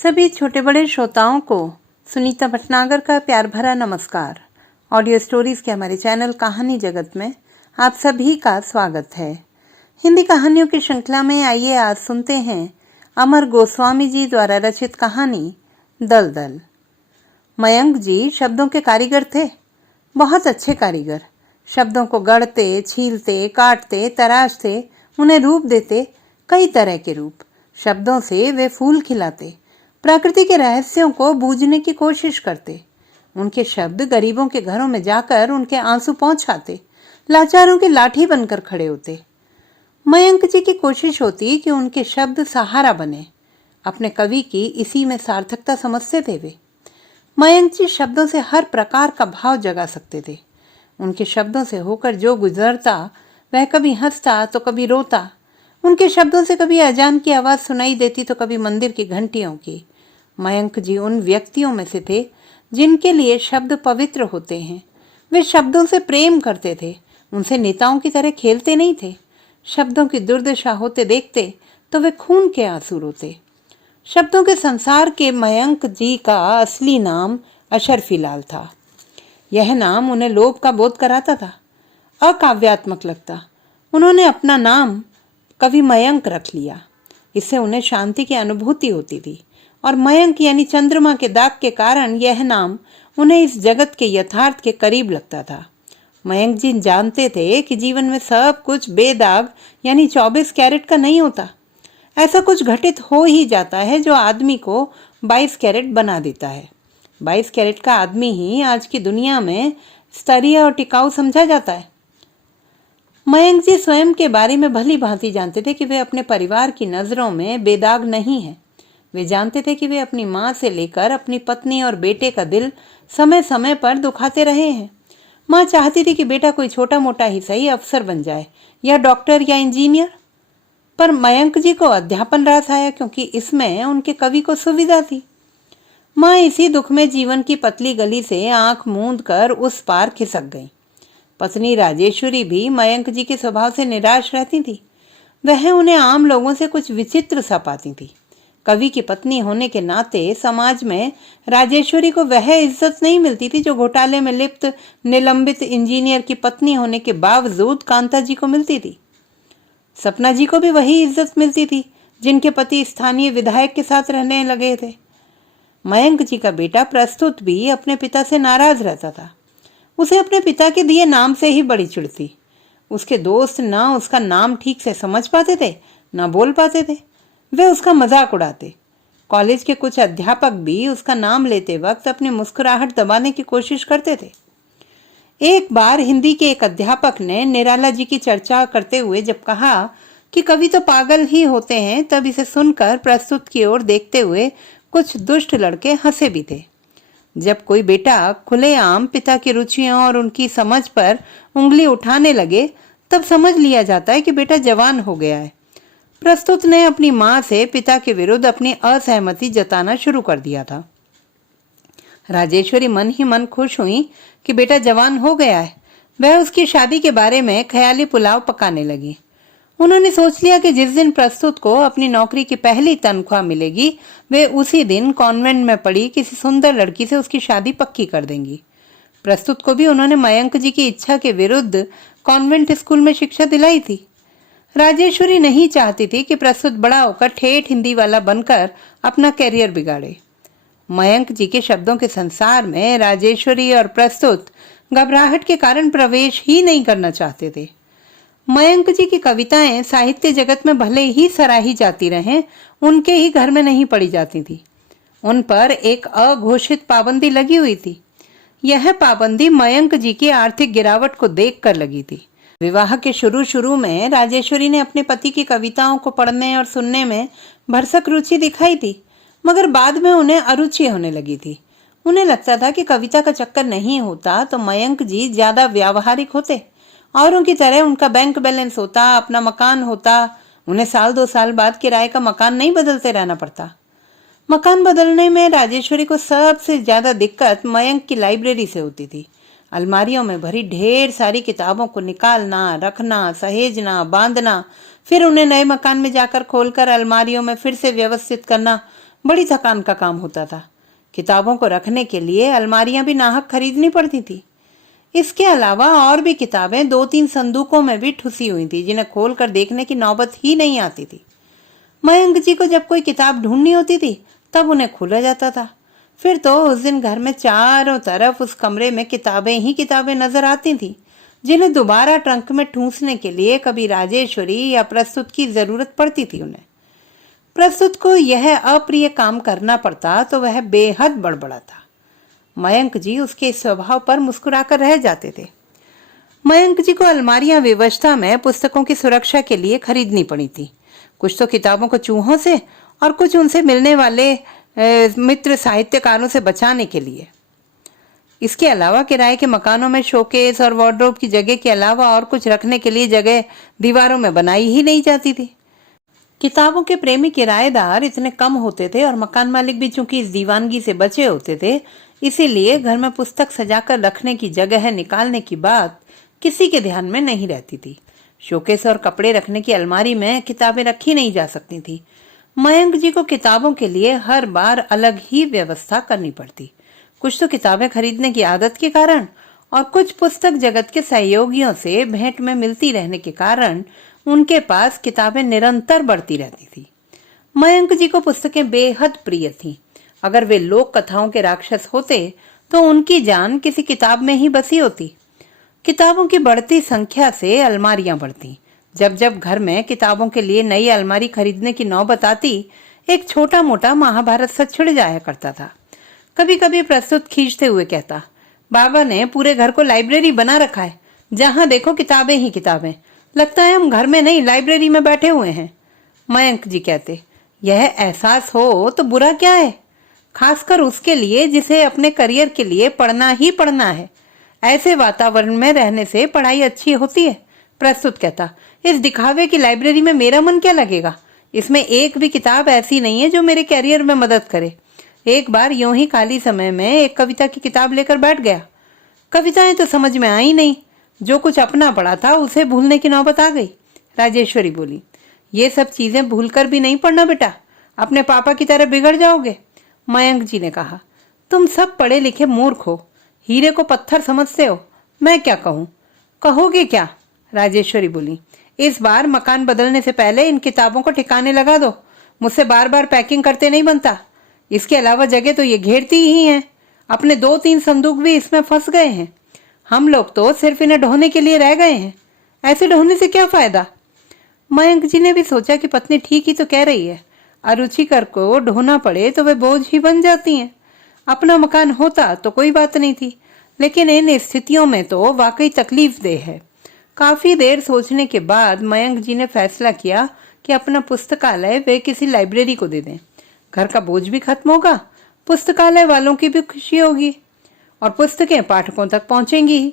सभी छोटे बड़े श्रोताओं को सुनीता भटनागर का प्यार भरा नमस्कार। ऑडियो स्टोरीज के हमारे चैनल कहानी जगत में आप सभी का स्वागत है। हिंदी कहानियों की श्रृंखला में आइए आज सुनते हैं अमर गोस्वामी जी द्वारा रचित कहानी दलदल। मयंक जी शब्दों के कारीगर थे, बहुत अच्छे कारीगर। शब्दों को गढ़ते, छीलते, काटते, तराशते, उन्हें रूप देते, कई तरह के रूप। शब्दों से वे फूल खिलाते, प्रकृति के रहस्यों को बूझने की कोशिश करते। उनके शब्द गरीबों के घरों में जाकर उनके आंसू पहुंचाते, लाचारों की लाठी बनकर खड़े होते। मयंक जी की कोशिश होती कि उनके शब्द सहारा बने। अपने कवि की इसी में सार्थकता समझते थे वे। मयंक जी शब्दों से हर प्रकार का भाव जगा सकते थे। उनके शब्दों से होकर जो गुजरता वह कभी हंसता तो कभी रोता। उनके शब्दों से कभी अजान की आवाज सुनाई देती तो कभी मंदिर की घंटियों की। मयंक जी उन व्यक्तियों में से थे जिनके लिए शब्द पवित्र होते हैं। वे शब्दों से प्रेम करते थे, उनसे नेताओं की तरह खेलते नहीं थे। शब्दों की दुर्दशा होते देखते तो वे खून के आंसू रोते। शब्दों के संसार के मयंक जी का असली नाम अशरफी लाल था। यह नाम उन्हें लोभ का बोध कराता था, अकाव्यात्मक लगता। उन्होंने अपना नाम कवि मयंक रख लिया। इससे उन्हें शांति की अनुभूति होती थी और मयंक यानी चंद्रमा के दाग के कारण यह नाम उन्हें इस जगत के यथार्थ के करीब लगता था। मयंक जी जानते थे कि जीवन में सब कुछ बेदाग यानी 24 कैरेट का नहीं होता। ऐसा कुछ घटित हो ही जाता है जो आदमी को 22 कैरेट बना देता है। 22 कैरेट का आदमी ही आज की दुनिया में स्तरीय और टिकाऊ समझा जाता है। मयंक जी स्वयं के बारे में भली भांति जानते थे कि वे अपने परिवार की नजरों में बेदाग नहीं हैं। वे जानते थे कि वे अपनी माँ से लेकर अपनी पत्नी और बेटे का दिल समय समय पर दुखाते रहे हैं। माँ चाहती थी कि बेटा कोई छोटा मोटा ही सही अफसर बन जाए या डॉक्टर या इंजीनियर, पर मयंक जी को अध्यापन रास आया क्योंकि इसमें उनके कवि को सुविधा थी। माँ इसी दुख में जीवन की पतली गली से आंख मूंद कर उस पार खिसक गई। पत्नी राजेश्वरी भी मयंक जी के स्वभाव से निराश रहती थी। वह उन्हें आम लोगों से कुछ विचित्र सा पाती थी। कवि की पत्नी होने के नाते समाज में राजेश्वरी को वह इज्जत नहीं मिलती थी जो घोटाले में लिप्त निलंबित इंजीनियर की पत्नी होने के बावजूद कांता जी को मिलती थी। सपना जी को भी वही इज्जत मिलती थी जिनके पति स्थानीय विधायक के साथ रहने लगे थे। मयंक जी का बेटा प्रस्तुत भी अपने पिता से नाराज रहता था। उसे अपने पिता के दिए नाम से ही बड़ी चिढ़ थी। उसके दोस्त ना उसका नाम ठीक से समझ पाते थे, ना बोल पाते थे। वे उसका मजाक उड़ाते। कॉलेज के कुछ अध्यापक भी उसका नाम लेते वक्त अपनी मुस्कुराहट दबाने की कोशिश करते थे। एक बार हिंदी के एक अध्यापक ने निराला जी की चर्चा करते हुए जब कहा कि कवि तो पागल ही होते हैं, तब इसे सुनकर प्रस्तुत की ओर देखते हुए कुछ दुष्ट लड़के हंसे भी थे। जब कोई बेटा खुलेआम पिता की रुचियों और उनकी समझ पर उंगली उठाने लगे तब समझ लिया जाता है कि बेटा जवान हो गया है। प्रस्तुत ने अपनी मां से पिता के विरुद्ध अपनी असहमति जताना शुरू कर दिया था। राजेश्वरी मन ही मन खुश हुई कि बेटा जवान हो गया है। वह उसकी शादी के बारे में ख्याली पुलाव पकाने लगी। उन्होंने सोच लिया कि जिस दिन प्रस्तुत को अपनी नौकरी की पहली तनख्वाह मिलेगी वे उसी दिन कॉन्वेंट में पड़ी किसी सुंदर लड़की से उसकी शादी पक्की कर देंगी। प्रस्तुत को भी उन्होंने मयंक जी की इच्छा के विरुद्ध कॉन्वेंट स्कूल में शिक्षा दिलाई थी। राजेश्वरी नहीं चाहती थी कि प्रस्तुत बड़ा होकर ठेठ हिंदी वाला बनकर अपना कैरियर बिगाड़े। मयंक जी के शब्दों के संसार में राजेश्वरी और प्रस्तुत घबराहट के कारण प्रवेश ही नहीं करना चाहते थे। मयंक जी की कविताएं साहित्य जगत में भले ही सराही जाती रहें, उनके ही घर में नहीं पढ़ी जाती थी। उन पर एक अघोषित पाबंदी लगी हुई थी। यह पाबंदी मयंक जी की आर्थिक गिरावट को देखकर लगी थी। विवाह के शुरू में राजेश्वरी ने अपने पति की कविताओं को पढ़ने और सुनने में भरसक रुचि दिखाई थी, मगर बाद में उन्हें अरुचि होने लगी थी। उन्हें लगता था कि कविता का चक्कर नहीं होता तो मयंक जी ज्यादा व्यावहारिक होते, औरों की तरह उनका बैंक बैलेंस होता, अपना मकान होता। उन्हें साल 2 साल बाद किराए का मकान नहीं बदलते रहना पड़ता। मकान बदलने में राजेश्वरी को सबसे ज्यादा दिक्कत मयंक की लाइब्रेरी से होती थी। अलमारियों में भरी ढेर सारी किताबों को निकालना, रखना, सहेजना, बांधना, फिर उन्हें नए मकान में जाकर खोलकर अलमारियों में फिर से व्यवस्थित करना बड़ी थकान का काम होता था। किताबों को रखने के लिए अलमारियां भी नाहक खरीदनी पड़ती थी। इसके अलावा और भी किताबें 2-3 संदूकों में भी ठुसी हुई थी, जिन्हें खोलकर देखने की नौबत ही नहीं आती थी। मयंक जी को जब कोई किताब ढूंढनी होती थी तब उन्हें खोला जाता था। फिर तो उस दिन घर में चारों तरफ उस कमरे में किताबें ही किताबें नजर आती थीं, जिन्हें दोबारा ट्रंक में ठूंसने के लिए कभी राजेश्वरी या प्रस्तुत की जरूरत पड़ती थी। उन्हें प्रस्तुत को यह अप्रिय काम करना पड़ता तो वह बेहद बड़बड़ाता। मयंक जी उसके स्वभाव पर मुस्कुराकर रह जाते थे। मयंक जी को अलमारियां विवशता में पुस्तकों की सुरक्षा के लिए खरीदनी पड़ी थी, कुछ तो किताबों को चूहों से और कुछ उनसे मिलने वाले मित्र साहित्यकारों से बचाने के लिए। इसके अलावा किराए के मकानों में शोकेस और वार्डरोब की जगह के अलावा और कुछ रखने के लिए जगह दीवारों में बनाई ही नहीं जाती थी। किताबों के प्रेमी किराएदार इतने कम होते थे और मकान मालिक भी चूंकि इस दीवानगी से बचे होते थे, इसीलिए घर में पुस्तक सजाकर रखने की जगह निकालने की बात किसी के ध्यान में नहीं रहती थी। शोकेस और कपड़े रखने की अलमारी में किताबें रखी नहीं जा सकती थी। मयंक जी को किताबों के लिए हर बार अलग ही व्यवस्था करनी पड़ती, कुछ तो किताबें खरीदने की आदत के कारण और कुछ पुस्तक जगत के सहयोगियों से भेंट में मिलती रहने के कारण उनके पास किताबें निरंतर बढ़ती रहती थी। मयंक जी को पुस्तकें बेहद प्रिय थीं। अगर वे लोक कथाओं के राक्षस होते तो उनकी जान किसी किताब में ही बसी होती। किताबों की बढ़ती संख्या से अलमारियां बढ़ती। जब जब घर में किताबों के लिए नई अलमारी खरीदने की नौबत आती, एक छोटा मोटा महाभारत सा छिड़ जाया करता था। कभी कभी प्रस्तुत खींचते हुए कहता, बाबा ने पूरे घर को लाइब्रेरी बना रखा है, जहां देखो किताबें ही किताबें, लगता है हम घर में नहीं लाइब्रेरी में बैठे हुए हैं। मयंक जी कहते, यह एहसास हो तो बुरा क्या है, खासकर उसके लिए जिसे अपने करियर के लिए पढ़ना ही पढ़ना है। ऐसे वातावरण में रहने से पढ़ाई अच्छी होती है। प्रस्तुत कहता, इस दिखावे की लाइब्रेरी में मेरा मन क्या लगेगा, इसमें एक भी किताब ऐसी नहीं है जो मेरे कैरियर में मदद करे। एक बार यूं ही खाली समय में एक कविता की किताब लेकर बैठ गया। कविताएं तो समझ में आई नहीं, जो कुछ अपना पढ़ा था उसे भूलने की नौबत आ गई। राजेश्वरी बोली, ये सब चीजें भूलकर भी नहीं पढ़ना बेटा, अपने पापा की तरह बिगड़ जाओगे। मयंक जी ने कहा, तुम सब पढ़े लिखे मूर्ख हो, हीरे को पत्थर समझते हो, मैं क्या कहूँ। कहोगे क्या? राजेश्वरी बोली, इस बार मकान बदलने से पहले इन किताबों को ठिकाने लगा दो, मुझसे बार बार पैकिंग करते नहीं बनता। इसके अलावा जगह तो ये घेरती ही है, अपने 2-3 संदूक भी इसमें फंस गए हैं। हम लोग तो सिर्फ इन्हें ढोने के लिए रह गए हैं, ऐसे ढोने से क्या फायदा। मयंक जी ने भी सोचा कि पत्नी ठीक ही तो कह रही है, अरुचिकर को ढोना पड़े तो वे बोझ ही बन जाती हैं। अपना मकान होता तो कोई बात नहीं थी, लेकिन इन स्थितियों में तो वाकई तकलीफ देह है। काफी देर सोचने के बाद मयंक जी ने फैसला किया कि अपना पुस्तकालय वे किसी लाइब्रेरी को दे दें। घर का बोझ भी खत्म होगा, पुस्तकालय वालों की भी खुशी होगी और पुस्तकें पाठकों तक पहुंचेंगी ही।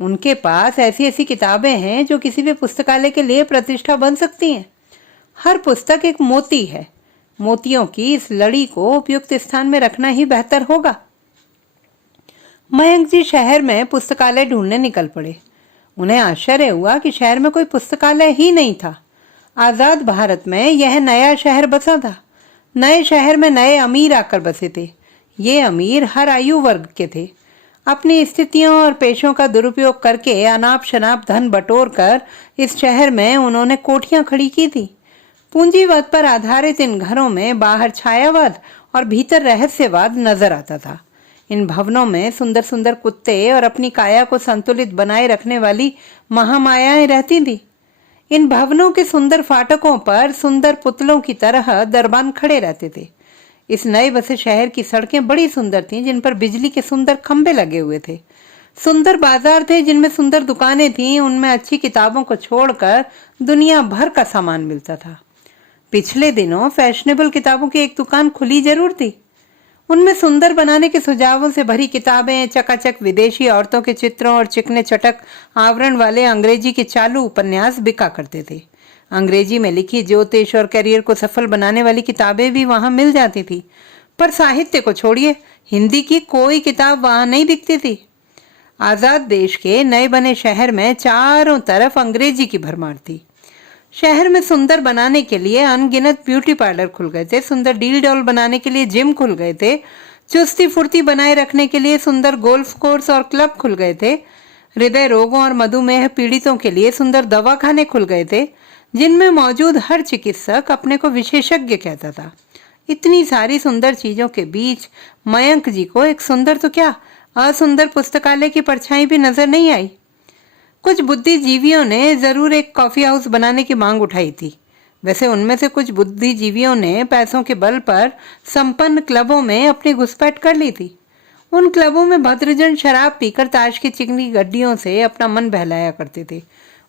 उनके पास ऐसी ऐसी किताबें हैं जो किसी भी पुस्तकालय के लिए प्रतिष्ठा बन सकती हैं। हर पुस्तक एक मोती है, मोतियों की इस लड़ी को उपयुक्त स्थान में रखना ही बेहतर होगा। मयंक जी शहर में पुस्तकालय ढूंढने निकल पड़े। उन्हें आश्चर्य हुआ कि शहर में कोई पुस्तकालय ही नहीं था। आजाद भारत में यह नया शहर बसा था। नए शहर में नए अमीर आकर बसे थे। ये अमीर हर आयु वर्ग के थे। अपनी स्थितियों और पेशों का दुरुपयोग करके अनाप शनाप धन बटोर कर इस शहर में उन्होंने कोठियां खड़ी की थी। पूंजीवाद पर आधारित इन घरों में बाहर छायावाद और भीतर रहस्यवाद नजर आता था। इन भवनों में सुंदर सुंदर कुत्ते और अपनी काया को संतुलित बनाए रखने वाली महामायाएं रहती थी। इन भवनों के सुंदर फाटकों पर सुंदर पुतलों की तरह दरबान खड़े रहते थे। इस नए बसे शहर की सड़कें बड़ी सुंदर थीं, जिन पर बिजली के सुंदर खंभे लगे हुए थे। सुंदर बाजार थे जिनमें सुंदर दुकानें थीं, उनमें अच्छी किताबों को छोड़कर दुनिया भर का सामान मिलता था। पिछले दिनों फैशनेबल किताबों की एक दुकान खुली जरूर थी। उनमें सुंदर बनाने के सुझावों से भरी किताबें, चकाचक विदेशी औरतों के चित्रों और चिकने चटक आवरण वाले अंग्रेजी के चालू उपन्यास बिका करते थे। अंग्रेजी में लिखी ज्योतिष और करियर को सफल बनाने वाली किताबें भी वहां मिल जाती थी, पर साहित्य को छोड़िए हिंदी की कोई किताब वहां नहीं दिखती थी। आजाद देश के नए बने शहर में चारों तरफ अंग्रेजी की भरमार थी। शहर में सुंदर बनाने के लिए अनगिनत ब्यूटी पार्लर खुल गए थे, सुंदर डील डॉल बनाने के लिए जिम खुल गए थे, चुस्ती फुर्ती बनाए रखने के लिए सुंदर गोल्फ कोर्स और क्लब खुल गए थे, हृदय रोगों और मधुमेह पीड़ितों के लिए सुंदर दवाखाने खुल गए थे, जिनमें मौजूद हर चिकित्सक अपने को विशेषज्ञ कहता था। इतनी सारी सुंदर चीजों के बीच मयंक जी को एक सुंदर तो क्या, असुंदर पुस्तकालय की परछाई भी नजर नहीं आई। कुछ बुद्धिजीवियों ने जरूर एक कॉफी हाउस बनाने की मांग उठाई थी। वैसे उनमें से कुछ बुद्धिजीवियों ने पैसों के बल पर संपन्न क्लबों में अपनी घुसपैठ कर ली थी। उन क्लबों में भद्रजन शराब पीकर ताश की चिकनी गड्डियों से अपना मन बहलाया करते थे।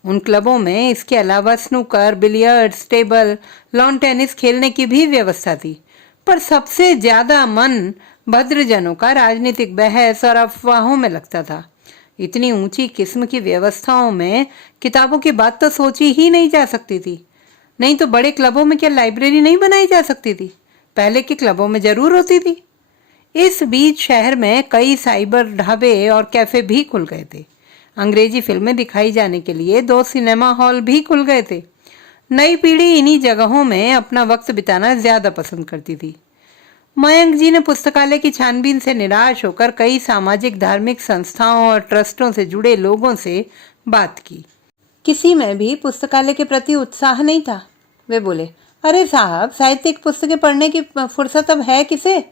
उन क्लबों में इसके अलावा snooker, billiards, table, lawn tennis खेलने की भी व्यवस्था थी। पर सबसे ज्यादा मन भद्रजनों का राजनीतिक बहस और अफवाहों में लगता था। इतनी ऊंची किस्म की व्यवस्थाओं में किताबों की बात तो सोची ही नहीं जा सकती थी। नहीं तो बड़े क्लबों में क्या लाइब्रेरी नहीं बनाई जा सकती थी? पहले के क्लबों में जरूर होती थी। इस बीच शहर में कई साइबर ढाबे और कैफे भी खुल गए थे। अंग्रेजी फिल्में दिखाई जाने के लिए 2 सिनेमा हॉल भी खुल गए थे। नई पीढ़ी इन्हीं जगहों में अपना वक्त बिताना ज्यादा पसंद करती थी। मयंक जी ने पुस्तकालय की छानबीन से निराश होकर कई सामाजिक धार्मिक संस्थाओं और ट्रस्टों से जुड़े लोगों से बात की। किसी में भी पुस्तकालय के प्रति उत्साह नहीं था। वे बोले, अरे साहब, साहित्यिक पुस्तकें पढ़ने की फुर्सत अब है किसे?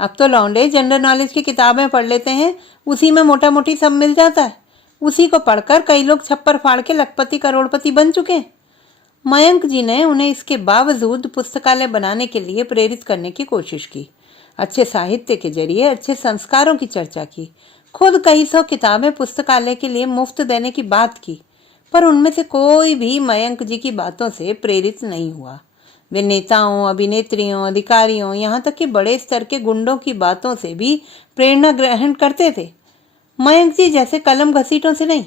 अब तो लौंडे जनरल नॉलेज की किताबें पढ़ लेते हैं, उसी में मोटा मोटी सब मिल जाता है। उसी को पढ़कर कई लोग छप्पर फाड़ के लखपति करोड़पति बन चुके हैं। मयंक जी ने उन्हें इसके बावजूद पुस्तकालय बनाने के लिए प्रेरित करने की कोशिश की। अच्छे साहित्य के जरिए अच्छे संस्कारों की चर्चा की। खुद कई 100 किताबें पुस्तकालय के लिए मुफ्त देने की बात की। पर उनमें से कोई भी मयंक जी की बातों से प्रेरित नहीं हुआ। वे नेताओं, अभिनेत्रियों, अधिकारियों, यहाँ तक कि बड़े स्तर के गुंडों की बातों से भी प्रेरणा ग्रहण करते थे, मयंक जी जैसे कलम घसीटों से नहीं।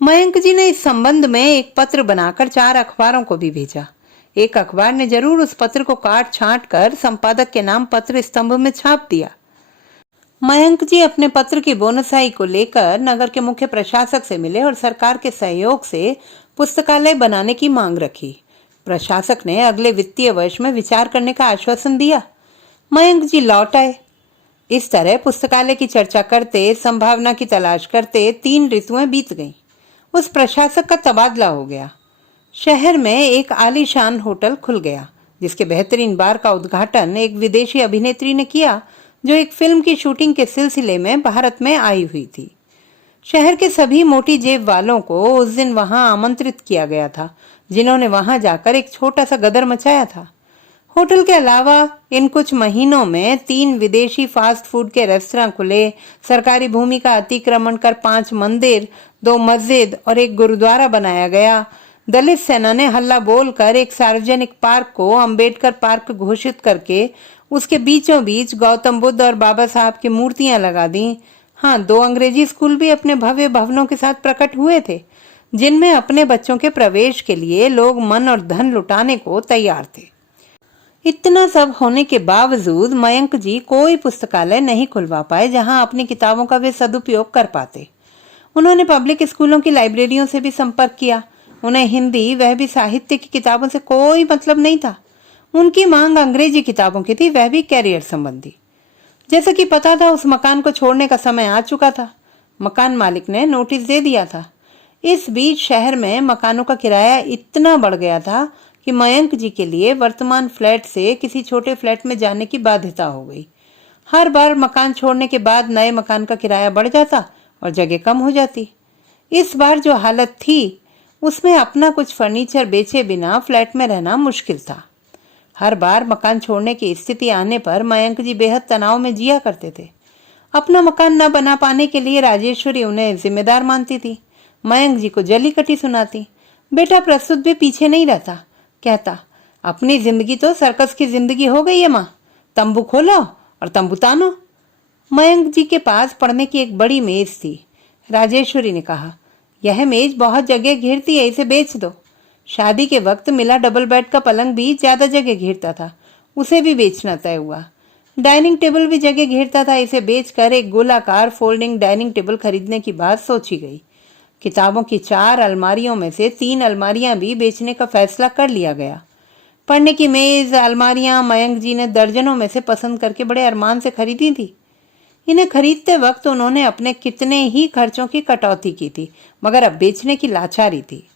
मयंक जी ने इस संबंध में एक पत्र बनाकर 4 अखबारों को भी भेजा। एक अखबार ने जरूर उस पत्र को काट छांट कर संपादक के नाम पत्र स्तंभ में छाप दिया। मयंक जी अपने पत्र की बोनसाई को लेकर नगर के मुख्य प्रशासक से मिले और सरकार के सहयोग से पुस्तकालय बनाने की मांग रखी। प्रशासक ने अगले वित्तीय वर्ष में विचार करने का आश्वासन दिया। मयंक जी लौट आए। इस तरह पुस्तकालय की चर्चा करते, संभावना की तलाश करते 3 ऋतुएं बीत गईं। उस प्रशासक का तबादला हो गया। शहर में एक आलीशान होटल खुल गया, जिसके बेहतरीन बार का उद्घाटन एक विदेशी अभिनेत्री ने किया, जो एक फिल्म की शूटिंग के सिलसिले में भारत में आई हुई थी। शहर के सभी मोटी जेब वालों को उस दिन वहां आमंत्रित किया गया था, जिन्होंने वहां जाकर एक छोटा सा गदर मचाया था। होटल के अलावा इन कुछ महीनों में 3 विदेशी फास्ट फूड के रेस्तरां खुले, सरकारी भूमि का अतिक्रमण कर 5 मंदिर, 2 मस्जिद और एक गुरुद्वारा बनाया गया। दलित सेना ने हल्ला बोलकर एक सार्वजनिक पार्क को अंबेडकर पार्क घोषित करके उसके बीचों बीच गौतम बुद्ध और बाबा साहब की मूर्तियां लगा दी। हाँ, 2 अंग्रेजी स्कूल भी अपने भव्य भवनों के साथ प्रकट हुए थे, जिनमें अपने बच्चों के प्रवेश के लिए लोग मन और धन लुटाने को तैयार थे। इतना सब होने के बावजूद मयंक जी कोई पुस्तकालय नहीं खुलवा पाए जहां अपनी किताबों का वे सदुपयोग कर पाते। उन्होंने पब्लिक स्कूलों की लाइब्रेरियों से भी संपर्क किया। उन्हें हिंदी, वह भी साहित्य की किताबों से कोई मतलब नहीं था। उनकी मांग अंग्रेजी किताबों की थी, वह भी कैरियर संबंधी। जैसा कि पता था, उस मकान को छोड़ने का समय आ चुका था। मकान मालिक ने नोटिस दे दिया था। इस बीच शहर में मकानों का किराया इतना बढ़ गया था कि मयंक जी के लिए वर्तमान फ्लैट से किसी छोटे फ्लैट में जाने की बाध्यता हो गई। हर बार मकान छोड़ने के बाद नए मकान का किराया बढ़ जाता और जगह कम हो जाती। इस बार जो हालत थी, उसमें अपना कुछ फर्नीचर बेचे बिना फ्लैट में रहना मुश्किल था। हर बार मकान छोड़ने की स्थिति आने पर मयंक जी बेहद तनाव में जिया करते थे। अपना मकान न बना पाने के लिए राजेश्वरी उन्हें जिम्मेदार मानती थी। मयंक जी को जली कटी सुनाती। बेटा प्रस्तुत भी पीछे नहीं रहता, कहता, अपनी जिंदगी तो सर्कस की जिंदगी हो गई है माँ, तंबू खोलो और तंबू तानो। मयंक जी के पास पढ़ने की एक बड़ी मेज थी। राजेश्वरी ने कहा, यह मेज बहुत जगह घेरती है, इसे बेच दो। शादी के वक्त मिला डबल बेड का पलंग भी ज्यादा जगह घेरता था, उसे भी बेचना तय हुआ। डाइनिंग टेबल भी जगह घेरता था, इसे बेचकर एक गोलाकार फोल्डिंग डाइनिंग टेबल खरीदने की बात सोची गई। किताबों की 4 अलमारियों में से 3 अलमारियां भी बेचने का फैसला कर लिया गया। पढ़ने की मेज अलमारियां मयंक जी ने दर्जनों में से पसंद करके बड़े अरमान से खरीदी थी। इन्हें खरीदते वक्त उन्होंने अपने कितने ही खर्चों की कटौती की थी, मगर अब बेचने की लाचारी थी।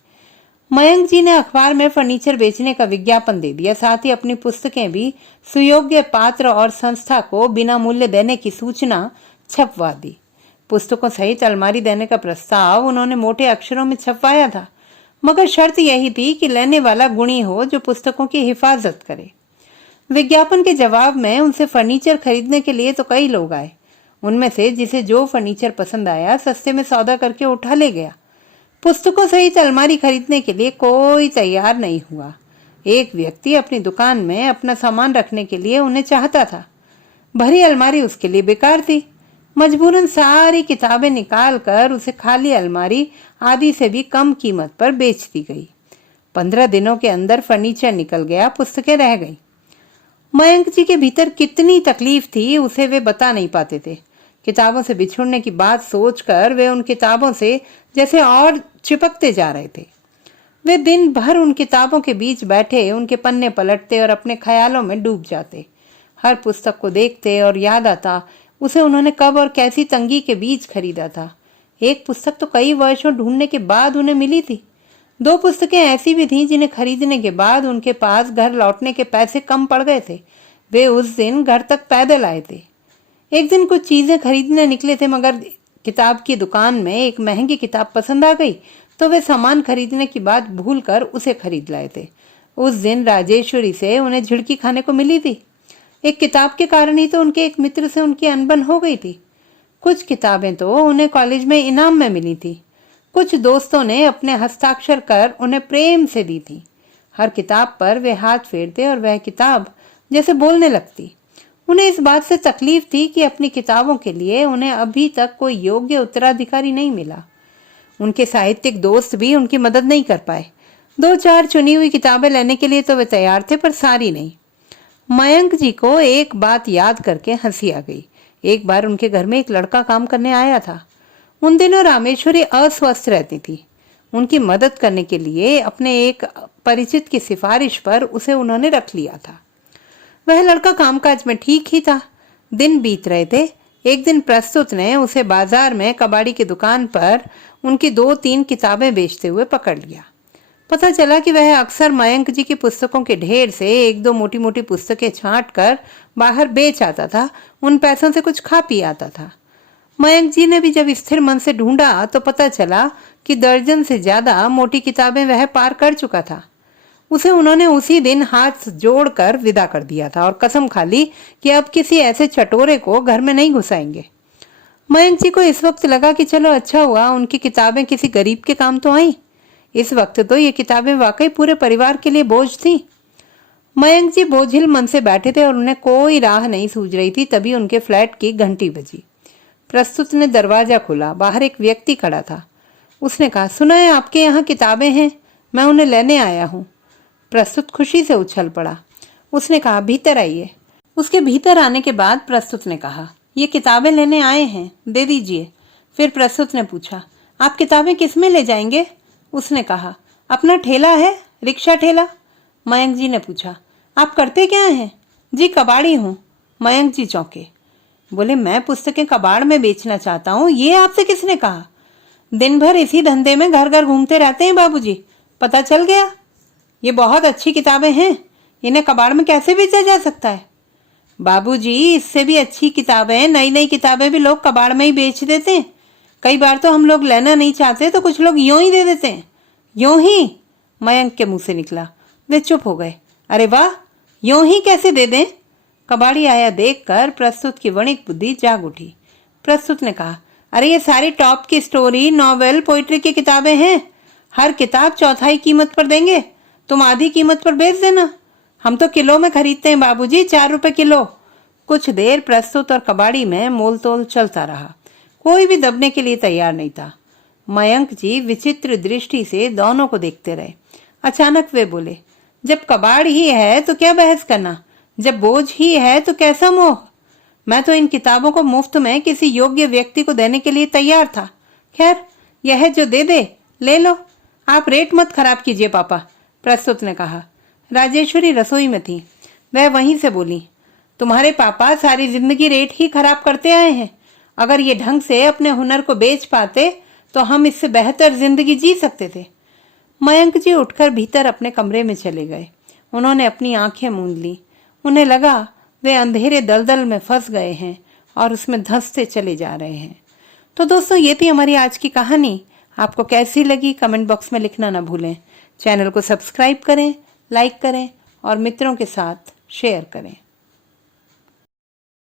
मयंक जी ने अखबार में फर्नीचर बेचने का विज्ञापन दे दिया, साथ ही अपनी पुस्तकें भी सुयोग्य पात्र और संस्था को बिना मूल्य देने की सूचना छपवा दी। पुस्तकों सहित अलमारी देने का प्रस्ताव उन्होंने मोटे अक्षरों में छपवाया था, मगर शर्त यही थी कि लेने वाला गुणी हो जो पुस्तकों की हिफाजत करे। विज्ञापन के जवाब में उनसे फर्नीचर खरीदने के लिए तो कई लोग आए। उनमें से जिसे जो फर्नीचर पसंद आया सस्ते में सौदा करके उठा ले गया। पुस्तकों सहित अलमारी खरीदने के लिए कोई तैयार नहीं हुआ। एक व्यक्ति अपनी दुकान में अपना सामान रखने के लिए उन्हें चाहता था। भरी अलमारी उसके लिए बेकार थी। मजबूरन सारी किताबें निकाल कर उसे खाली अलमारी आधी से भी कम कीमत पर बेच दी गई। 15 दिनों के अंदर फर्नीचर निकल गया, पुस्तकें रह गई। मयंक जी के भीतर कितनी तकलीफ थी उसे वे बता नहीं पाते थे। किताबों से बिछुड़ने की बात सोचकर वे उन किताबों से जैसे और चिपकते जा रहे थे। वे दिन भर उन किताबों के बीच बैठे उनके पन्ने पलटते और अपने ख्यालों में डूब जाते। हर पुस्तक को देखते और याद आता उसे उन्होंने कब और कैसी तंगी के बीच खरीदा था। एक पुस्तक तो कई वर्षों ढूंढने के बाद उन्हें मिली थी। 2 पुस्तकें ऐसी भी थीं जिन्हें खरीदने के बाद उनके पास घर लौटने के पैसे कम पड़ गए थे। वे उस दिन घर तक पैदल आए थे। एक दिन कुछ चीजें खरीदने निकले थे, मगर किताब की दुकान में एक महंगी किताब पसंद आ गई तो वे सामान खरीदने की बात भूलकर उसे खरीद लाए थे। उस दिन राजेश्वरी से उन्हें झिड़की खाने को मिली थी। एक किताब के कारण ही तो उनके एक मित्र से उनकी अनबन हो गई थी। कुछ किताबें तो उन्हें कॉलेज में इनाम में मिली थी। कुछ दोस्तों ने अपने हस्ताक्षर कर उन्हें प्रेम से दी थी। हर किताब पर वे हाथ फेरते और वह किताब जैसे बोलने लगती। उन्हें इस बात से तकलीफ थी कि अपनी किताबों के लिए उन्हें अभी तक कोई योग्य उत्तराधिकारी नहीं मिला। उनके साहित्यिक दोस्त भी उनकी मदद नहीं कर पाए। 2-4 चुनी हुई किताबें लेने के लिए तो वे तैयार थे, पर सारी नहीं। मयंक जी को एक बात याद करके हंसी आ गई। एक बार उनके घर में एक लड़का काम करने आया था। उन दिनों रामेश्वरी अस्वस्थ रहती थी। उनकी मदद करने के लिए अपने एक परिचित की सिफारिश पर उसे उन्होंने रख लिया था। वह लड़का कामकाज में ठीक ही था। दिन बीत रहे थे। एक दिन प्रस्तुत ने उसे बाजार में कबाड़ी की दुकान पर उनकी 2-3 किताबें बेचते हुए पकड़ लिया। पता चला कि वह अक्सर मयंक जी की पुस्तकों के ढेर से 1-2 मोटी मोटी पुस्तकें छांट कर बाहर बेच आता था। उन पैसों से कुछ खा पी आता था। मयंक जी ने भी जब स्थिर मन से ढूंढा तो पता चला कि दर्जन से ज्यादा मोटी किताबें वह पार कर चुका था। उसे उन्होंने उसी दिन हाथ जोड़कर विदा कर दिया था और कसम खा ली कि अब किसी ऐसे चटोरे को घर में नहीं घुसाएंगे। मयंक जी को इस वक्त लगा कि चलो अच्छा हुआ उनकी किताबें किसी गरीब के काम तो आई। इस वक्त तो ये किताबें वाकई पूरे परिवार के लिए बोझ थी। मयंक जी बोझिल मन से बैठे थे और उन्हें कोई राह नहीं सूझ रही थी। तभी उनके फ्लैट की घंटी बजी। प्रस्तुत ने दरवाजा खोला। बाहर एक व्यक्ति खड़ा था। उसने कहा, सुना है आपके यहाँ किताबें हैं, मैं उन्हें लेने आया हूँ। प्रस्तुत खुशी से उछल पड़ा। उसने कहा, भीतर आइए। उसके भीतर आने के बाद प्रस्तुत ने कहा, ये किताबें लेने आए हैं, दे दीजिए। फिर प्रस्तुत ने पूछा, आप किताबें किस में ले जाएंगे? उसने कहा, अपना ठेला है, रिक्शा ठेला। मयंक जी ने पूछा, आप करते क्या हैं? जी कबाड़ी हूँ। मयंक जी चौंके। बोले, मैं पुस्तकें कबाड़ में बेचना चाहता हूँ, ये आपसे किसने कहा? दिन भर इसी धंधे में घर घर घूमते रहते हैं बाबूजी, पता चल गया। ये बहुत अच्छी किताबें हैं, इन्हें कबाड़ में कैसे बेचा जा सकता है? बाबूजी, इससे भी अच्छी किताबें, नई नई किताबें भी लोग कबाड़ में ही बेच देते हैं। कई बार तो हम लोग लेना नहीं चाहते तो कुछ लोग यूं ही दे देते हैं। यूं ही? मयंक के मुंह से निकला। वे चुप हो गए। अरे वाह, यूं ही कैसे दे दें? कबाड़ी आया देखकर प्रस्तुत की वणिक बुद्धि जाग उठी। प्रस्तुत ने कहा, अरे ये सारी टॉप की स्टोरी, नॉवेल, पोइट्री की किताबें हैं। हर किताब 1/4 कीमत पर देंगे, तुम आधी कीमत पर बेच देना। हम तो किलो में खरीदते हैं बाबूजी, 4 रुपए किलो। कुछ देर प्रस्तुत और कबाड़ी में मोल तोल चलता रहा। कोई भी दबने के लिए तैयार नहीं था। मयंक जी विचित्र दृष्टि से दोनों को देखते रहे। अचानक वे बोले, जब कबाड़ ही है तो क्या बहस करना, जब बोझ ही है तो कैसा मोह। मैं तो इन किताबों को मुफ्त में किसी योग्य व्यक्ति को देने के लिए तैयार था। खैर, यह है जो दे दे, ले लो। आप रेट मत खराब कीजिए पापा, प्रस्तुत ने कहा। राजेश्वरी रसोई में थी। वह वहीं से बोली, तुम्हारे पापा सारी जिंदगी रेट ही खराब करते आए हैं। अगर ये ढंग से अपने हुनर को बेच पाते तो हम इससे बेहतर जिंदगी जी सकते थे। मयंक जी उठकर भीतर अपने कमरे में चले गए। उन्होंने अपनी आंखें मूंद ली। उन्हें लगा वे अंधेरे दलदल में फंस गए हैं और उसमें धंसते चले जा रहे हैं। तो दोस्तों, ये थी हमारी आज की कहानी। आपको कैसी लगी कमेंट बॉक्स में लिखना ना भूलें। चैनल को सब्सक्राइब करें, लाइक करें और मित्रों के साथ शेयर करें।